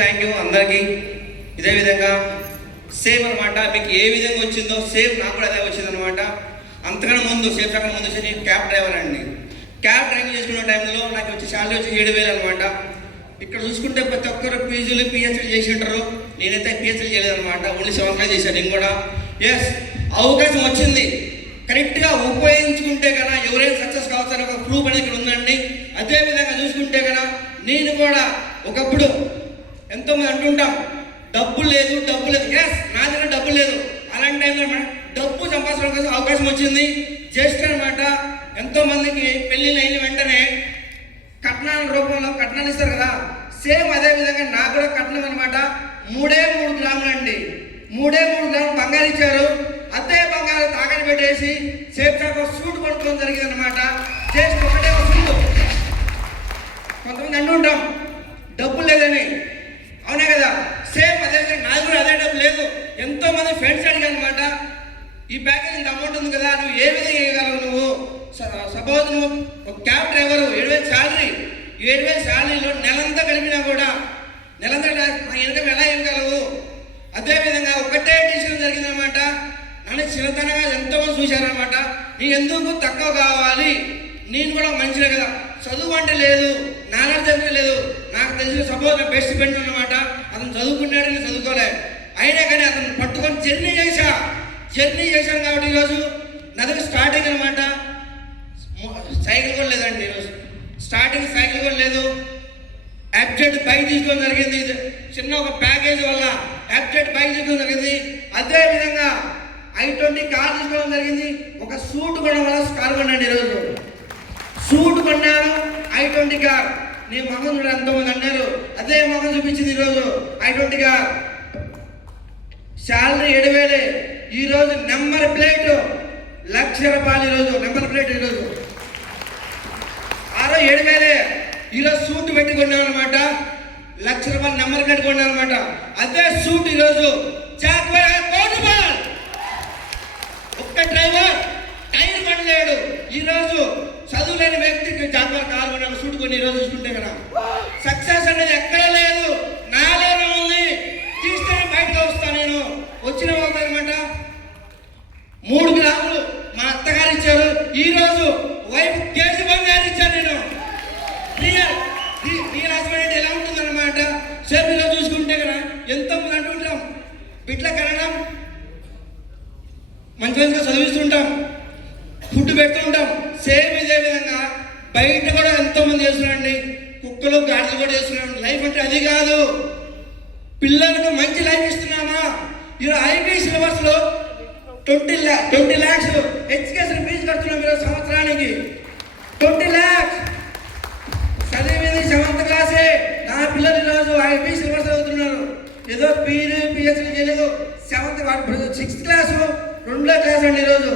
Thank you అందరికీ. ఇదే విధంగా సేమ్ అనమాట, మీకు ఏ విధంగా వచ్చిందో సేమ్ నాకు కూడా అదే వచ్చిందనమాట. అంతకన్నా ముందు సేఫ్ సగం ముందు వచ్చి నేను క్యాబ్ డ్రైవర్ అండి. క్యాబ్ డ్రైవింగ్ చేసుకున్న టైంలో నాకు వచ్చి శాలరీ వచ్చి 7,000 అనమాట. ఇక్కడ చూసుకుంటే ప్రతి ఒక్కరు పీజీలు పిహెచ్డీ చేసి ఉంటారు. నేనైతే పిహెచ్డీ చేయలేదన్నమాట, ఓన్లీ 7 చేశాను నేను కూడా. ఎస్, అవకాశం వచ్చింది, కరెక్ట్గా ఉపయోగించుకుంటే కదా ఎవరైనా సక్సెస్ కావచ్చని ఒక ప్రూఫ్ అనేది ఇక్కడ ఉందండి. అదేవిధంగా చూసుకుంటే కదా నేను కూడా ఒకప్పుడు ఎంతోమంది అంటుంటాం డబ్బు లేదు డబ్బు లేదు. ఎస్, నా దగ్గర డబ్బు లేదు. అలాంటి టైంలో డబ్బు సంపాదించడం కోసం అవకాశం వచ్చింది. జస్ట్ అనమాట ఎంతోమందికి పెళ్ళిళ్ళు అయిన వెంటనే కట్నాల రూపంలో కట్నాలు ఇస్తారు కదా, సేమ్ అదే విధంగా నాకు కూడా కట్నం అనమాట 3 గ్రాములు అండి. 3 గ్రాములు బంగారు ఇచ్చారు. అదే బంగారు తాకని పెట్టేసి సేఫ్ ఒక సూట్ కొనుక్కోవడం జరిగింది అనమాట. జస్ట్ ఒకటే ఒక సూట్. కొంతమంది అంటుంటాం డబ్బు లేదని, అవునా కదా? సేమ్ అదే నాకు కూడా అదే డబ్బు లేదు. ఎంతో మంది ఫ్రెండ్స్ అడిగారు అనమాట, ఈ ప్యాకేజ్ ఇంత అమౌంట్ ఉంది కదా, నువ్వు ఏ విధంగా వేయగలవు? నువ్వు సపోజ్ నువ్వు ఒక క్యాబ్ డ్రైవర్ 7,000 శాలరీ, 7,000 శాలరీలో నెలంతా కలిపినా కూడా నెలంతా ఇన్కమ్ ఎలా ఇవ్వగలవు? అదేవిధంగా ఒకటే డిసిషన్ జరిగిందనమాట. నన్ను చిన్నతనంగా ఎంతోమంది చూశారనమాట, నీ ఎందుకు తక్కువ కావాలి, నేను కూడా మంచిదే కదా, చదువు అంటే లేదు, నాలెడ్జ్ అంటే లేదు. నాకు తెలిసిన సపోజ్ నా బెస్ట్ ఫ్రెండ్ అనమాట, అతను చదువుకున్నాడు, నేను చదువుకోలే. అయినా కానీ అతను పట్టుకొని జర్నీ చేశాను కాబట్టి ఈరోజు నా దగ్గర స్టార్టింగ్ అనమాట సైకిల్ కూడా లేదండి. ఈరోజు స్టార్టింగ్ సైకిల్ కూడా లేదు. యాప్జెట్ బైక్ తీసుకోవడం జరిగింది. చిన్న ఒక ప్యాకేజ్ వల్ల యాప్జెట్ బైక్ తీసుకోవడం జరిగింది. అదేవిధంగా i20 కార్ తీసుకోవడం జరిగింది. ఒక సూట్ కొనడం వల్ల కార్ కొన్నాను. ఈరోజు సూట్ కొన్నాను, i20 కార్. నీ మొహం కూడా ఎంతోమంది అన్నారు, అదే మొహం చూపించింది ఈరోజు i20 కార్. శాలరీ 7,000. ఈరోజు నెంబర్ ప్లేట్ ₹1,00,000. ఈరోజు నెంబర్ ప్లేట్ ఈరోజు 7,000. ఈరోజు సూట్ పెట్టి కొన్నాం అనమాట, ₹1,00,000 నెంబర్ ప్లేట్ కొన్నాం అనమాట. అదే సూట్ ఈరోజు ₹1,00,000. ఒక్క డ్రైవర్ టైర్ పడలేడు. ఈరోజు చదువులేని వ్యక్తికి జాగ్వార్ కారు కొన్నాను, సూట్ కొని ఈరోజు చూసుకుంటే కదా సక్సెస్ అనేది ఎక్కడ లేదు, నాలోనే ఉంది. తీస్తే బయటకు వస్తాను, నేను వచ్చిన అవుతానమాట. 3 గ్రాములు మా అత్తగారు ఇచ్చారు. ఈరోజు వైపు కేజీ బంగారు ఇచ్చాను నేను. రియల్ హస్బెండ్ ఎలా ఉంటుందన్నమాట. సేపు ఇలా చూసుకుంటే కదా ఎంతోమంది అంటుంటాం బిడ్డల కనడం, మంచిగా చదివిస్తుంటాం, ఫుడ్ పెడుతుంటాం. సేమ్ ఇదే విధంగా బయట కూడా ఎంతోమంది చేస్తున్నారండి. కుక్కలు గాడిదలు కూడా చేస్తున్నాం. లైఫ్ అంటే అది కాదు, పిల్లలకు మంచి లైఫ్ ఇస్తున్నామా? ఈరోజు ఐబీ సిలబస్లో 20 lakhs ఎడ్యుకేషన్ ఫీజు కడుతున్నాం. ఈరోజు సంవత్సరానికి 20 lakhs. చదివేది 7th క్లాసే. నా పిల్లలు ఈరోజు ఐబీ సిలబస్ చదువుతున్నారు. ఏదో పిహెచ్డీ చేయలేదు. 6th క్లాస్ 2వ క్లాస్ అండి. ఈరోజు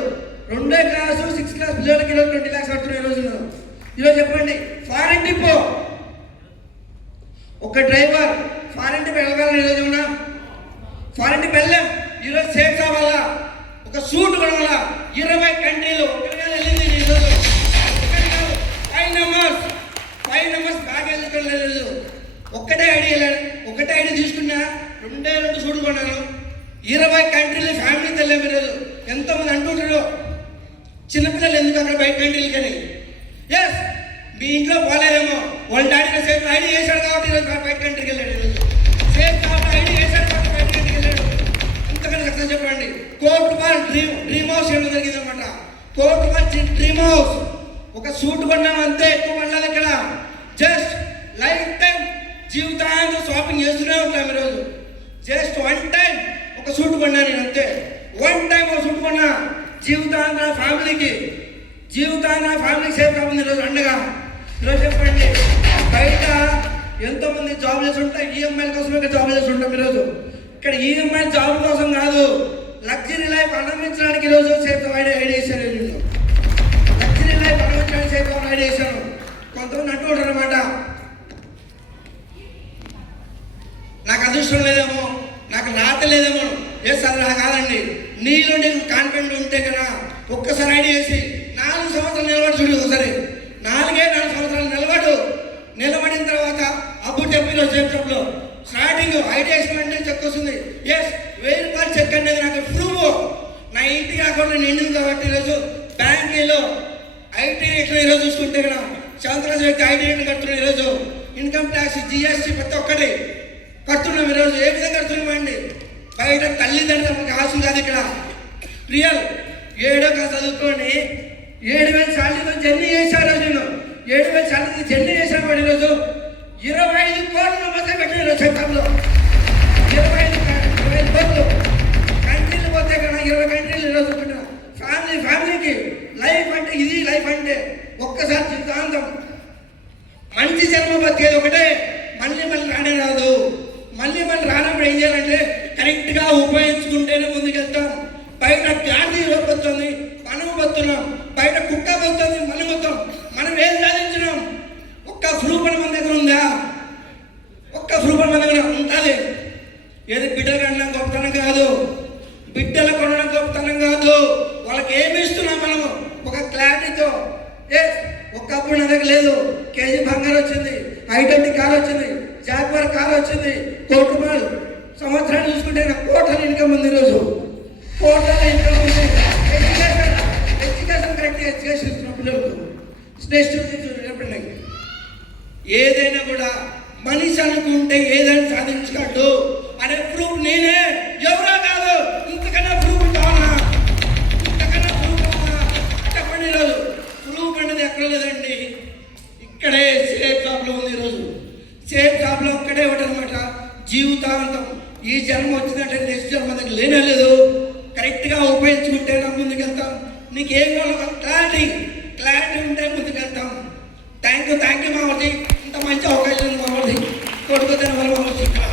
2వ క్లాసు 6th క్లాస్ పిల్లలకి ఈరోజు 20 lakhs కడుతున్నాయి. ఈరోజు చెప్పండి, ఫారెన్ డిపో ఒక డ్రైవర్ ఫారెన్ డిపో వెళ్ళగలను. ఈరోజు ఉన్నా ఫారెన్ డిపో వెళ్ళాం. ఈరోజు సేఫ్ కావాలా, ఒక సూట్ కూడా వల్ల 20 కంట్రీలు వెళ్ళింది. ఈరోజు 5 నెంబర్స్ బాగా వెళ్ళలేదు. ఒకటే ఐడి తీసుకున్నా 2 సూట్లు కొన్నాను. 20 కంట్రీలు ఫ్యామిలీ తెలియదు. ఈరోజు ఎంతోమంది అంటుంటారు చిన్నపిల్లలు ఎందుకు అక్కడ బయట కంట్రీలు కానీ. ఎస్, మీ ఇంట్లో పోలేదేమో, వాళ్ళ డాడీ సేఫ్ ఐడి వేసాడు కాబట్టి ఈరోజు బయట కంట్రీకి వెళ్ళాడు. ఈరోజు సేఫ్ కాబట్టి ఐడి వేసాడు కాబట్టి బయట కంట్రీకి వెళ్ళాడు. ఎంతకన్నా సక్సెస్ చెప్పండి. కోర్టుమాల్ డ్రీమ్ హౌస్ ఏమో జరిగింది అనమాట. కోర్టుమాల్ డ్రీమ్ హౌస్ ఒక సూట్ కొన్నాం అంతే, ఎక్కువ కొనలేదు ఇక్కడ. జస్ట్ లైఫ్ టైం జీవితాంతం షాపింగ్ చేస్తూనే ఉంటాం. ఈరోజు జస్ట్ 1 టైం ఒక సూట్ కొన్నా నేను అంతే. 1 టైం ఒక సూట్ కొన్నా. జీవితాంతం ఫ్యామిలీకి సేఫ్ కావాలి ఈరోజు అండగా. ఈరోజు చెప్పండి, బయట ఎంతోమంది జాబ్ చేస్తుంటారు, ఈఎంఐల కోసం ఇక్కడ జాబ్ చేస్తుంటాం. ఈరోజు ఇక్కడ ఈఎంఐ జాబ్ కోసం కాదు, లగ్జరీ లైఫ్ అనుభవించడానికి ఈరోజు సేఫ్ ఐడియా చేశాను. లగ్జరీ లైఫ్ అనుభవించడానికి సేఫ్ ఐడియా చేశాను. కొంతమంది అంటూ ఉంటారు అనమాట, నాకు అదృష్టం లేదేమో, నాకు రాత లేదేమో. ఎస్, అది నాకు కాదండి. నీలో నీకు కాన్ఫిడెంట్ ఉంటే కదా ఒక్కసారి ఐడియా చేసి 4 సంవత్సరాలు నిలబడి చూడు. ఒకసారి 4 సంవత్సరాలు నిలబడిన తర్వాత అప్పుడు చెప్పిన సేఫ్ జాబ్లో స్టార్టింగ్ ఐటీ అంటే చెక్ వస్తుంది. ఎస్, 1000 రూపాయలు చెక్ అనేది నాకు ప్రూఫ్. నా ఇంటికి అకౌంట్లో నిండింది కాబట్టి ఈరోజు బ్యాంకులో ఐటీ రేట్లు ఈరోజు చూసుకుంటే కదా 7th క్లాస్ వ్యక్తి ఐటీ రేట్లు కడుతున్నాం. ఈరోజు ఇన్కమ్ ట్యాక్స్, జిఎస్టీ ప్రతి ఒక్కటి కడుతున్నాం. ఈరోజు ఏ విధంగా కడుతున్నామండి? బయట తల్లిదండ్రులకు ఆశలు కాదు, ఇక్కడ రియల్. 7వ క్లాస్ చదువుకొని 7,000 శాలరీతో జర్నీ చేశారు. నేను 7,000 శాలరీ జర్నీ చేశాను. ఈరోజు 25 కోట్ల మధ్య పెట్టిన ఈరోజు సెక్టార్లో 25 కోట్లు కంట్రీలు పోతే కదా 20 కంట్రీలు ఈరోజు పెట్టిన ఫ్యామిలీకి లైఫ్ అంటే ఇది. లైఫ్ అంటే ఒక్కసారి జీవితాంతం మంచి జన్మ బతికేది ఒకటే, మళ్ళీ రానే రాదు. మళ్ళీ రానప్పుడు ఏం చేయాలంటే కరెక్ట్గా ఉపయోగించుకుంటేనే ముందుకెళ్తాం. బయట గాడి వస్తుంది, మనం వస్తున్నాం. బయట కుక్క వస్తుంది, మనం వస్తాం. మనం ఏం సాధించినాం? ఒక్క ప్రూఫ్ మన దగ్గర ఉందా? ఒక్క ప్రూఫ్ మన దగ్గర ఉంటుంది. ఏది బిడ్డలు కనడం గొప్పతనం కాదు, బిడ్డలు కొనడం గొప్పతనం కాదు. వాళ్ళకి ఏమి ఇస్తున్నాం మనము? ఒక క్లారిటీతో. ఒక్కప్పుడు నా దగ్గర లేదు, కేజీ బంగారం వచ్చింది, ఐడెంటిటీ కార్ వచ్చింది, జాగ్వార్ కార్ వచ్చింది, 1 కోటి రూపాయలు సంవత్సరాన్ని చూసుకుంటే నాకు కోట్ల ఇన్కమ్ ఉంది. ఈరోజు కోట్ల ఇన్కమ్ ఉంది. ఎడ్యుకేషన్ కరెక్ట్గా ఎడ్యుకేషన్ ఇస్తున్న పిల్లలకు నెక్స్ట్ చెప్పండి. ఏదైనా కూడా మనిషి అనుకుంటే ఏదైనా సాధించగలడు అనే ప్రూఫ్ నేనే, ఎవరో కాదు. ఇంతకన్నా ప్రూఫ్ కావాలా? ఇంతకన్నా ప్రూఫ్ కావాలా? చెప్పండి. ఈరోజు ప్రూఫ్ అనేది ఎక్కడ లేదండి, ఇక్కడే సేఫ్ జాబ్లో ఉంది. ఈరోజు సేఫ్ జాబ్లో ఒక్కడే ఒకటనమాట, జీవితాంతం. ఈ జన్మ వచ్చిందంటే నెక్స్ట్ జన్మ దగ్గర లేనే లేదు. కరెక్ట్గా ఉపయోగించుకుంటే నా ముందుకెళ్తాం. నీకు ఏం కావాలో క్లారిటీ ఉంటే ముందుకెళ్తాం. థ్యాంక్ యూ మామూలు. ఇంత మంచి అవకాశం మామూలు కొడుకుతున్న వాళ్ళు మామూలు.